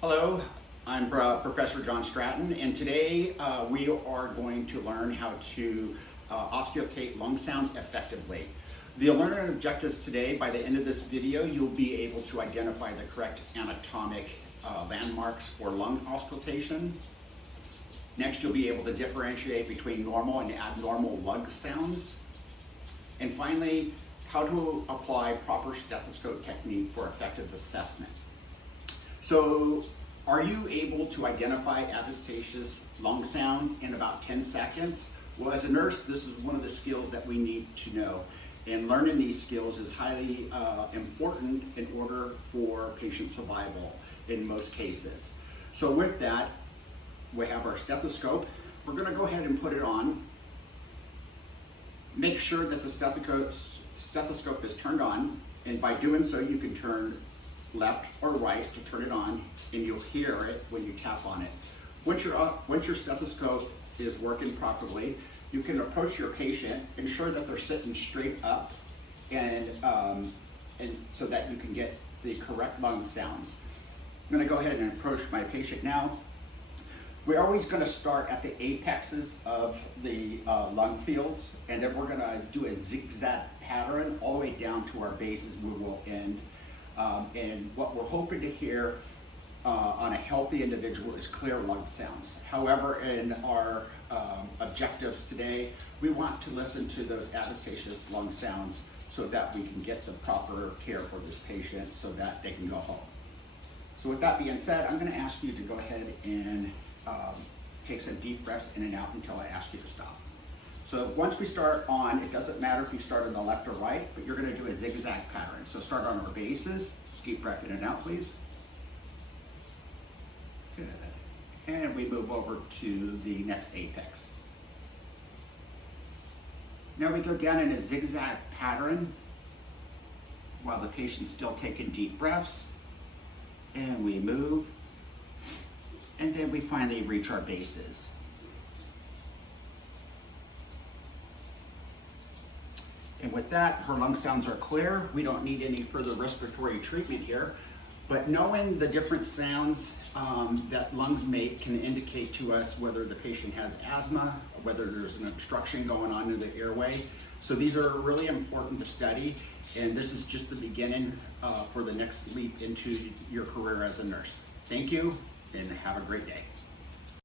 Hello, I'm Professor John Stratton, and today we are going to learn how to auscultate lung sounds effectively. The learning objectives today, by the end of this video, you'll be able to identify the correct anatomic landmarks for lung auscultation. Next, you'll be able to differentiate between normal and abnormal lung sounds. And finally, how to apply proper stethoscope technique for effective assessment. So, are you able to identify atelectasis lung sounds in about 10 seconds? Well, as a nurse, this is one of the skills that we need to know. And learning these skills is highly important in order for patient survival in most cases. So with that, we have our stethoscope. We're gonna go ahead and put it on. Make sure that the stethoscope is turned on, and by doing so, you can turn left or right to turn it on, and you'll hear it when you tap on it. Once your stethoscope is working properly, you can approach your patient, ensure that they're sitting straight up, and so that you can get the correct lung sounds. I'm going to go ahead and approach my patient now. We're always going to start at the apexes of the lung fields, and then we're going to do a zigzag pattern all the way down to our bases where we'll end. And what we're hoping to hear on a healthy individual is clear lung sounds. However, in our objectives today, we want to listen to those atelectasis lung sounds so that we can get the proper care for this patient so that they can go home. So with that being said, I'm going to ask you to go ahead and take some deep breaths in and out until I ask you to stop. So once we start on, it doesn't matter if you start on the left or right, but you're going to do a zigzag pattern. So start on our bases. Deep breath in and out, please. Good. And we move over to the next apex. Now we go down in a zigzag pattern while the patient's still taking deep breaths. And we move. And then we finally reach our bases. And with that, her lung sounds are clear. We don't need any further respiratory treatment here. But knowing the different sounds that lungs make can indicate to us whether the patient has asthma, whether there's an obstruction going on in the airway. So these are really important to study. And this is just the beginning for the next leap into your career as a nurse. Thank you, and have a great day.